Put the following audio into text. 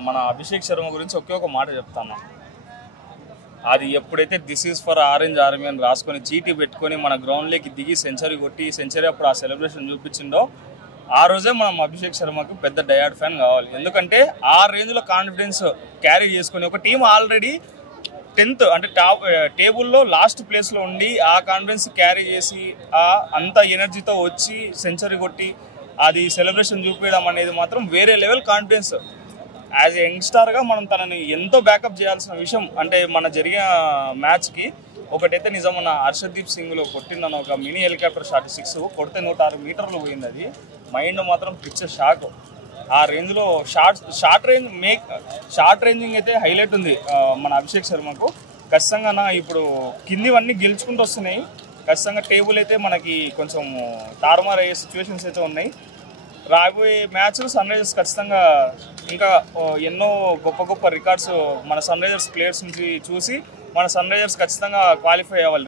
మన అభిషేక్ శర్మ గురించి ఒకే ఒక మాట చెప్తాను. అది ఎప్పుడైతే this is for orange army అని రాసుకొని చీటీ పెట్టుకొని మన గ్రౌండ్లోకి దిగి సెంచరీ కొట్టి సెంచరీ అప్పుడు ఆ సెలబ్రేషన్ చూపించిండో ఆ రోజే మనం అభిషేక్ శర్మకు పెద్ద డయాడ్ ఫ్యాన్ కావాలి. ఎందుకంటే ఆ రేంజ్లో కాన్ఫిడెన్స్ క్యారీ చేసుకొని ఒక టీం ఆల్రెడీ 10th అంటే టేబుల్లో లాస్ట్ ప్లేస్లో ఉండి ఆ కాన్ఫిడెన్స్ క్యారీ చేసి అంత ఎనర్జీతో వచ్చి సెంచరీ కొట్టి అది సెలబ్రేషన్ చూపించడం అనేది మాత్రం వేరే లెవెల్ కాన్ఫిడెన్స్. యాజ్ ఎ యంగ్స్టార్గా మనం తనని ఎంతో బ్యాకప్ చేయాల్సిన విషయం. అంటే మన జరిగిన మ్యాచ్కి ఒకటైతే నిజమన్న హర్షదీప్ సింగ్లో కొట్టిందని ఒక మినీ హెలికాప్టర్ షాట్ 6 కొడితే 106 మీటర్లు పోయింది. అది మైండ్ మాత్రం పిక్చర్ షాక్. ఆ రేంజ్లో షార్ట్ రేంజింగ్ అయితే హైలైట్ ఉంది మన అభిషేక్ శర్మకు. ఖచ్చితంగా ఇప్పుడు కిందివన్నీ గెలుచుకుంటూ వస్తున్నాయి. ఖచ్చితంగా టేబుల్ అయితే మనకి కొంచెం తారుమారు అయ్యే సిచ్యువేషన్స్ అయితే ఉన్నాయి. రాబోయే మ్యాచ్లు సన్ రైజర్స్ ఖచ్చితంగా ఇంకా ఎన్నో గొప్ప గొప్ప రికార్డ్స్ మన సన్ రైజర్స్ ప్లేయర్స్ నుంచి చూసి మన సన్ రైజర్స్ ఖచ్చితంగా క్వాలిఫై అవ్వాలి.